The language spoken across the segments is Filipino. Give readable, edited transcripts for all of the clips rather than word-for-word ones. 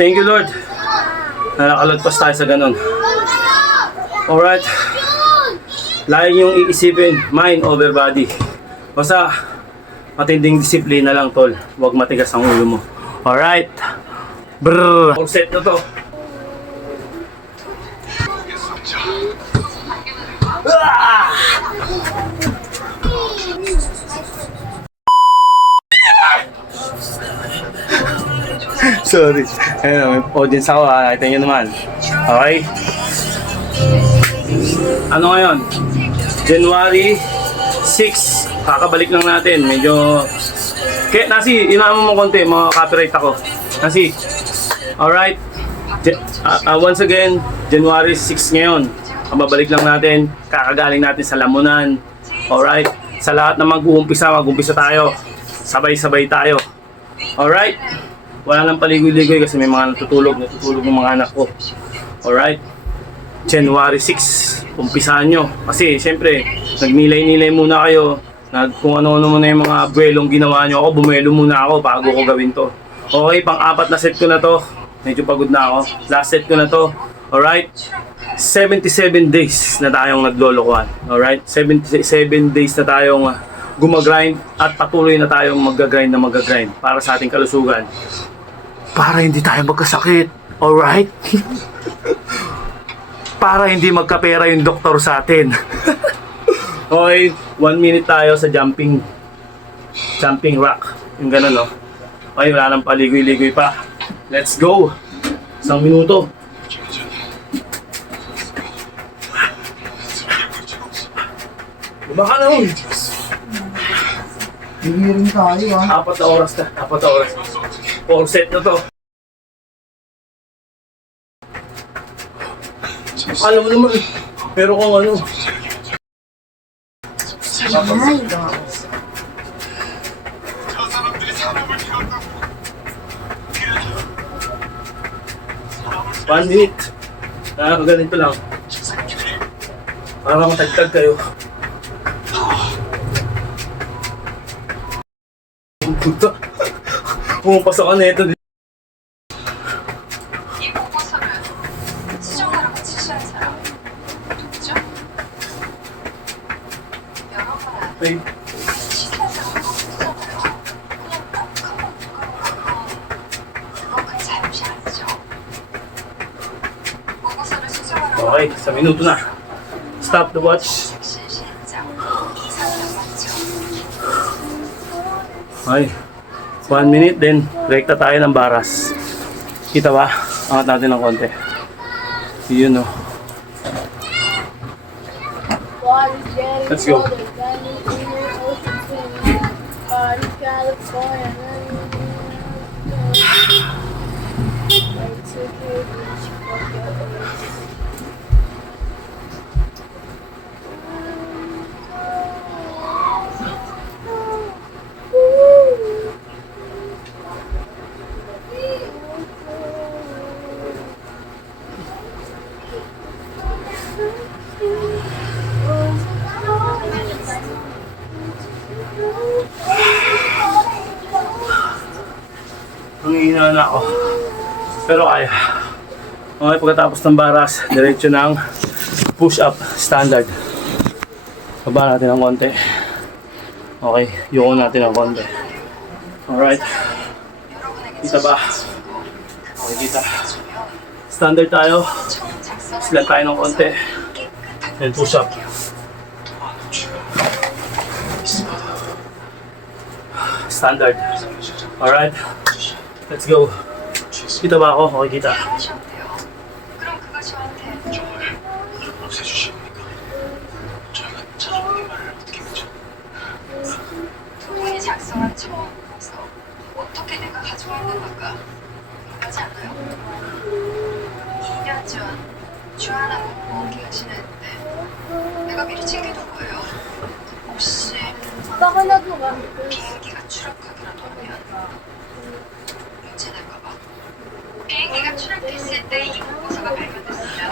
Thank you, Lord. Nakakalagpas tayo sa ganun. Alright. Lagi yung iisipin, mind over body. Basta, matinding disiplina lang, tol. Huwag matigas ang ulo mo. Alright. Brrrr. All set na to. Sorry. Ayun, audience ako ha. Nakita nyo naman. Okay? Ano ngayon? January 6. Kakabalik lang natin. Medyo... Kaya, Nasi, inaamo mo konti. Mga copyright ako. Nasi. Alright. Once again, January 6 ngayon. Kababalik lang natin. Kakagaling natin sa Lamunan. Alright. Sa lahat na mag-uumpisa tayo. Sabay-sabay tayo. Alright. Wala nang paligoy-ligoy kasi may mga natutulog ng mga anak ko. Alright? January 6, umpisahan nyo. Kasi syempre, nagnilay-nilay muna kayo. Kung ano-ano muna yung mga buwelong ginawa nyo. Ako, bumelo muna ako bago ko gawin to. Okay, pang-apat na set ko na to. Medyo pagod na ako. Last set ko na to. Alright? 77 days na tayong naglolokohan. Alright? 77 days na tayong gumagrind at patuloy na tayong mag-grind para sa ating kalusugan. Para hindi tayo magkasakit. Alright? Para hindi magkapera yung doktor sa atin. Okay, 1 minute tayo sa jumping rock. Yung ganun, no? Okay, wala nang paligoy-ligoy pa. Let's go! 1 minuto. Baka na, uy! Hihirin tayo, ha? 4 na oras na. 4 na oras. 4 set na to. Alam mo naman, pero kung ano. Ay, 1 minute. Ganito lang. Para matagtag kayo. Puta. Pumapasok ka na ito. 이 보고서를 수정하라고 지시한 사람 누구죠? 여러분은 Ay, 시키는 사람 없잖아요. 그냥 딱한번 그거 그 잘못이 아니죠. 보고서를 수정하라고 okay, 1 minuto na. Stop the watch. 실시행장 이상이라고 하죠. Okay. 1 minute, then rekta tayo ng baras. Kita ba? Angat natin ng konti. Yun, no. Let's go. Nanghihina na ako. Pero kaya. Okay, pagkatapos ng baras, diretso ng push-up standard. Baba natin ng konti. Okay, yuko natin ng konti. Alright. Kita ba? Okay, kita. Standard tayo. Sila tayo ng konti. Then push-up. Standard. Alright. Let's go. Kita ba ako? Okay, kita. 하셨대요. 그럼 그거 저한테 정말 이걸 없애주십니까? 저희가 차주분의 말을 어떻게 믿죠? 두 분이 작성한 처음 보고서 어떻게 내가 가지고 있는 건가 궁금하지 않아요? 2년 전 주하나 공무원 계시는데 내가 미리 챙겨둔 거예요. 혹시 비행기가 추락하기라도 하면 문제 날까봐. 비행기가 추락했을 때 이 보고서가 발견됐으면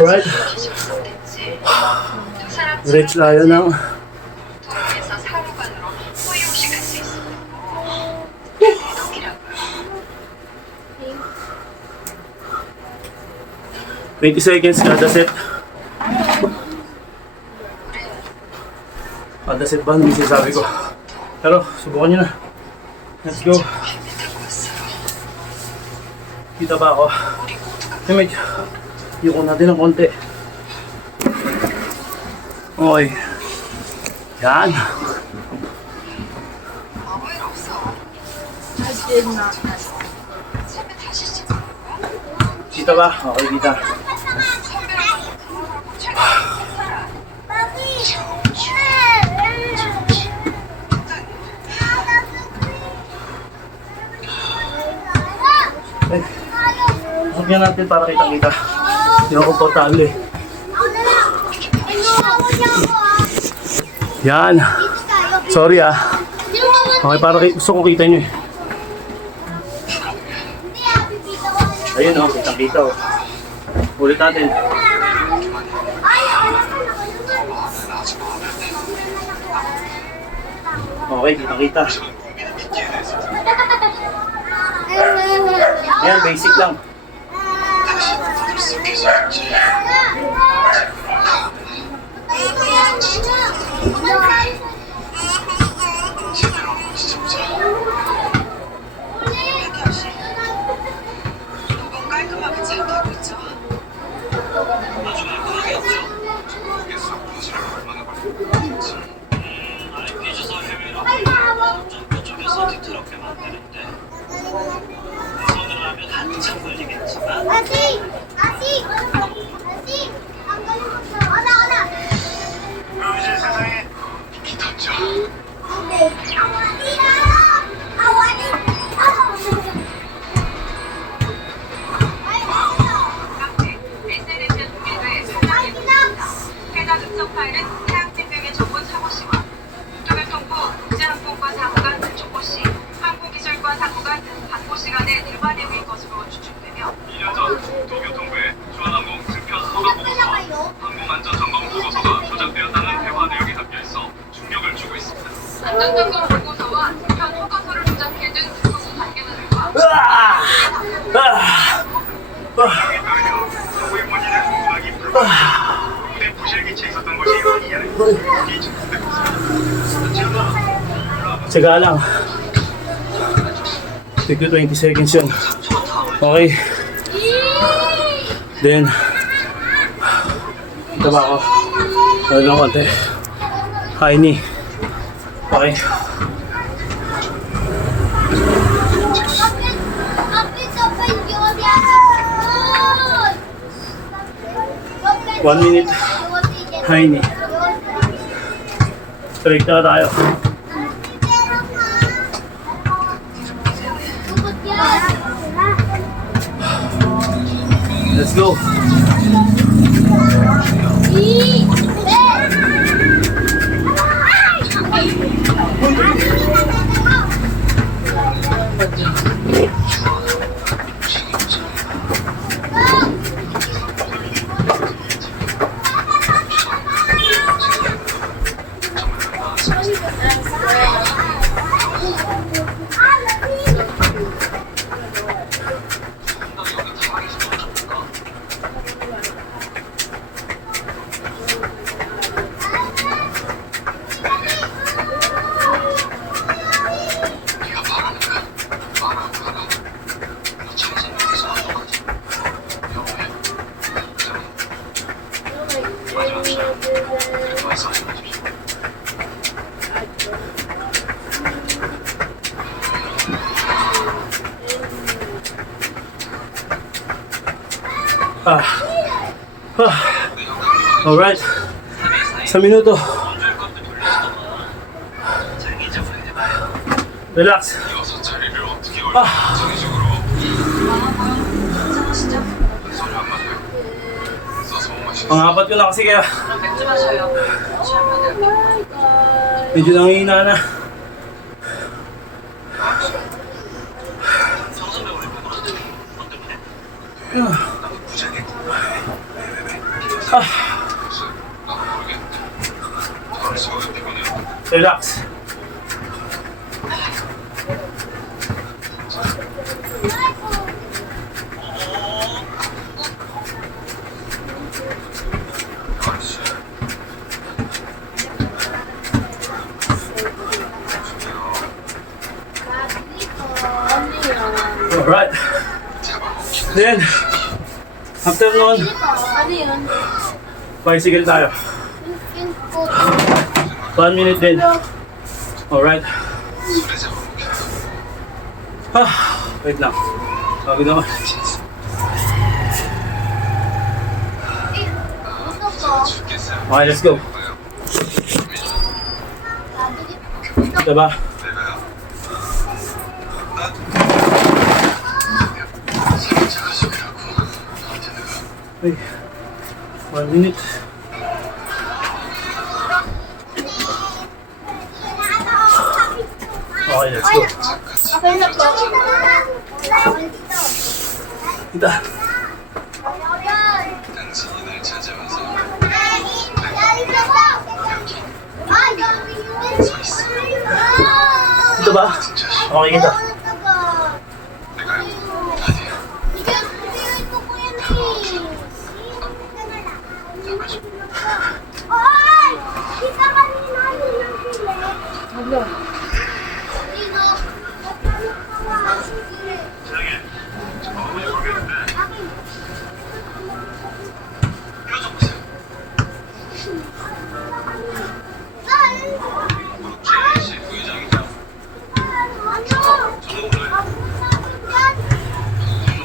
Alright. 기셨었겠지. 두 사람 Diretso tayo ng 도로에서 사무관으로 호의없이 갈 수 있었다고. 대덕이라고요. 20 seconds kada set. Kada set ba? Hindi sinasabi ko. Pero, subukan nyo na. Let's go. Kita ba ako? Medyo yuko natin ng konti. Okay. Yan. 아무 일 없어. 집에 다시 씻는 거야? Kita ba? Okay, kita. 선배랑 부모라고 최대한 살아. Eh, lagyan natin para kitang-kita. Hindi ako komportable. Yan. Sorry ah. Okay, para gusto ko kita nyo eh. Ayun oh, kitang-kita oh. Ulit natin. Okay, kitang-kita. Yan, basic lang. 너무 깔끔하게 잘 되고 있죠? 삐져서 해외로 저쪽에서 뒤틀럽게 만드는데 손으로 하면 한참 걸리겠지만 요즘 세상에 기타죠. SNS에 공개돼 상장됐습니다. 해당 음성 파일은 태양생명의 정보 차고씨와 국토교통부 국제항공과 사무관 조고씨, 항공기술과 사무관 박고씨 간의 대화 내용인 것으로 추측되며 2년 전 국토교통부의 주한항공 승편 허가보고서와 항공안전점검 보고서가 조작되었다는 대화 내용이 담겨있어 충격을 주고 있습니다. 안전점검 보고서와 승편 허가서를 조작해둔 주소부 관계자들과 여기 따르면 사고의 원인은 운항이 불가능했고 부대 부실기체에 있었던 것이 아니냐는 의혹이 제기되고 있습니다. Tsaga lang. Tigdo 20 seconds yun. Okay. Then, ito ba ako? Talagang konti. High knee. Okay. One minute. High knee. Straight na tayo. Let's go. 네가 말하는 거야. 말하고 가라. 너 차에서 여기서 하는 거지. 여보야. 마지막 시간. 그리고 와서 알려주십시오. Alright. 3 minuto. Relax. 6자리를 어떻게 올려 정식으로 소리 안 맞고요. 써서 못 마시겠어. Pangapat ko na kasi kaya 그럼 맥주 마셔요. 취하면 될게요. medyo nangihina na. 성선배 우리 부끄러워. 너 때문에? 나도 부자겠고. 왜? Ah, 글쎄, 나도 모르겠는데. 벌써 피곤해. relax. Alright. Then, after nun, Ano yun? bicycle tayo. 1 minute din. Alright. Wait lang. Bago naman. Okay, let's go. Diba? Ay, 1 minute. Okay, let's go. Okay na po. Kita. 당신이 날 찾아와서 Ito ba? Okay kita. JLC 부회장이자 운동장에서 어젯밤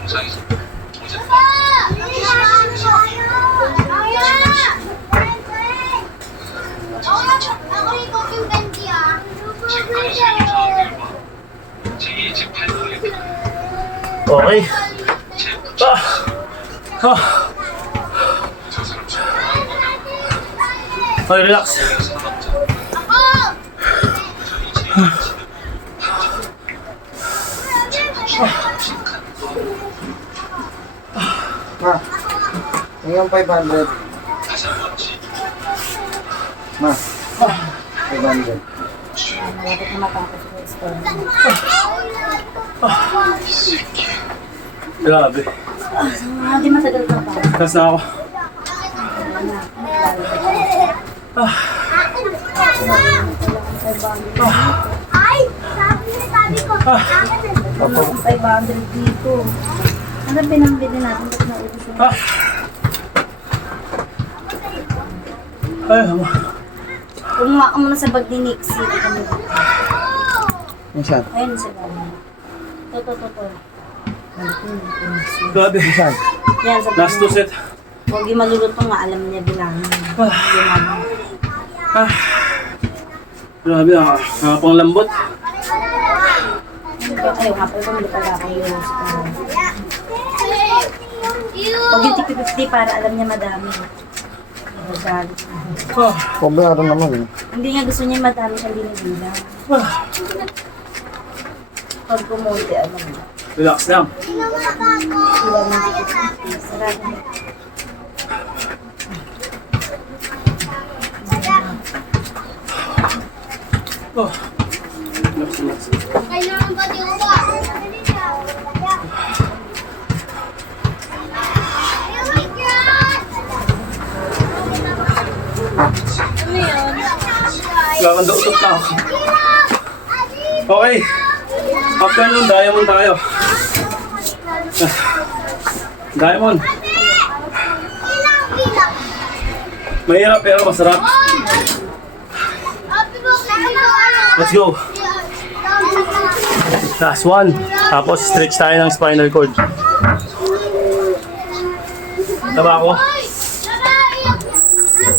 지금까지 실종 사항들과 제2집 발표에 Okay. 제 저 사람 죽는 거냐? Okay, relax. 사납자 Ma, yung 500. 다시 한번 지 Ma, 500. Malapit na matapos yung store. Grabe. Hindi matagal ka pa. Tapos na ako. Ay, sabi ko, Wala akong 500 dito. Ano pinambili natin? Ba't naubos yung... Ay, ama. Kumuha ka muna sa bag ni Nixie. Yung saan? Ayun sa bag. Toto. Grabe. Saan? Yan sa bag Last two set. Huwag yung malulutong nga, alam niya bilangin. Ginagawa. Grabe, pang lambot. Ayaw nga, pero bumili pala ako yung Huwag yung tipi-50 para alam niya madami. Nagagalit. Poblado naman eh. Hindi nga gusto niya madami siyang binibilang. Pag kumunti, alam mo. Relax lang. Sila na tipi-50. Sarado niya. Relax. kailangan ba di ba? Kakanda utot na ako. Okay. After nun, diamond tayo. Diamond. Mahirap pero masarap. Let's go. Last one. Tapos stretch tayo ng spinal cord. Taba ako.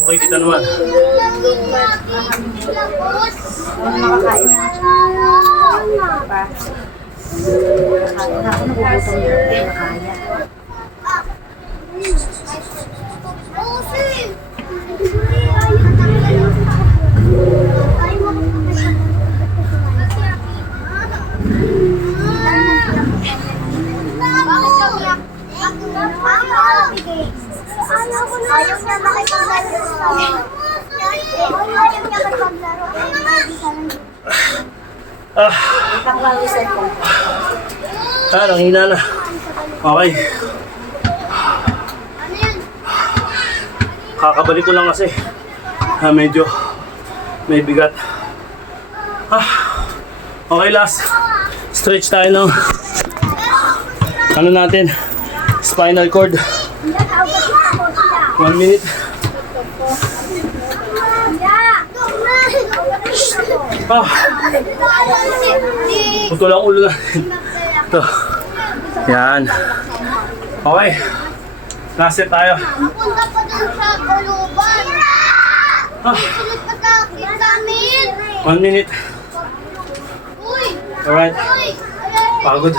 Okay, kita naman. Ano makakain na? Pa. Nakakain na ako, nagugutom na ako. Nakaya. Ayaw niya makipaglaro. Ayaw niya makipaglaro. Itang lang yung cellphone. Nanghina na. Okay. Kakabalik ko lang kasi. Medyo may bigat. Okay, last. Stretch tayo ng ano natin, spinal cord. 1 minute. Ah, puto lang ulo na. Ito. Yan. Okay. Last set tayo. Punta pa dun sa Guluban. Ah, Sunod pa sa examen. 1 minute. Uy! Alright. Uy! Pagod.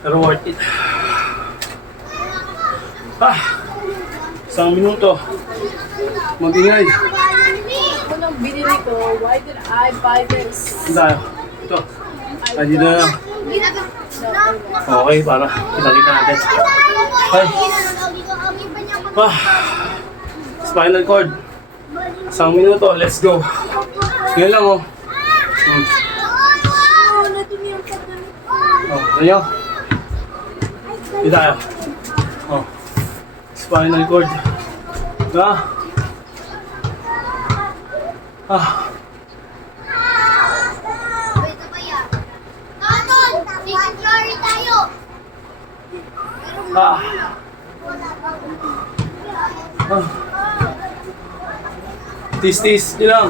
Pero worth it. Ah, 1 minuto. Mag-ingay. Unang binili ko, why did I buy this? Saan tayo? Ito. Ay, dito na lang. Okay, para kita natin. Ay. Ah, spinal cord. 1 minuto, let's go. Ngayon lang oh. Oh, ano yun? Dito tayo. Oh. Spinal cord. Ah. Ah. Ah. Ah. Tis-tis, yun lang.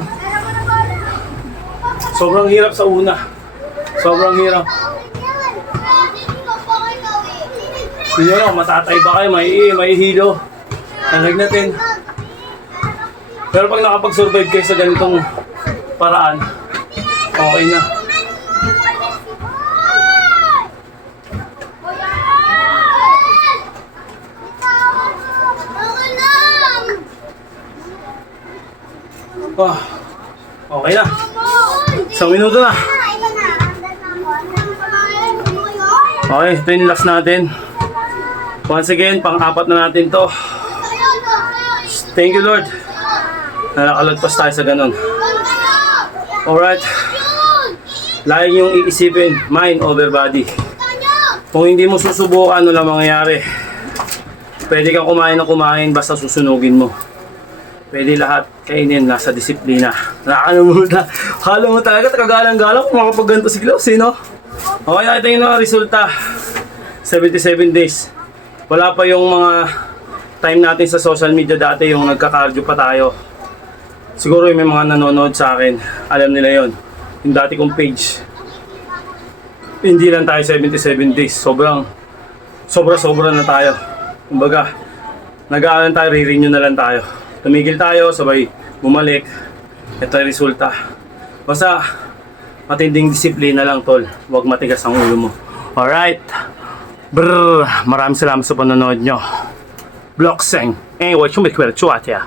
Sobrang hirap sa una. Sobrang hirap. Yun lang, matatay ba kayo? May hilo. Talag natin. Pero pag nakapag-survive kayo sa ganitong paraan, okay na. Ah, okay na. 1 minuto na. Okay, ito yung last natin. Once again, pang-apat na natin to. Thank you, Lord. Nakakalagpas tayo sa ganun. Alright. Lagi yung iisipin, mind over body. Kung hindi mo susubukan, ano lang mangyayari. Pwede kang kumain basta susunugin mo. Pwede lahat kainin, nasa disiplina. Nakakalimutan. Kala mo talaga, tagagalang-galang kung makapagganto si Klaus, no? Okay, nakita yung resulta. 77 days. Wala pa yung mga time natin sa social media dati, yung nagka-cardio pa tayo. Siguro yung may mga nanonood sa akin, alam nila yon. Yung dati kong page. Hindi lang tayo 77 days. Sobra na tayo. Kumbaga, nag-aaral tayo, re-renew na lang tayo. Tumigil tayo, sabay bumalik. Ito yung resulta. Basta, matinding disiplina lang, tol. Huwag matigas ang ulo mo. Alright. Brrr. Maraming salamat sa panonood nyo. Blockseng. Anyway, 兄妹快乐，祝啊天。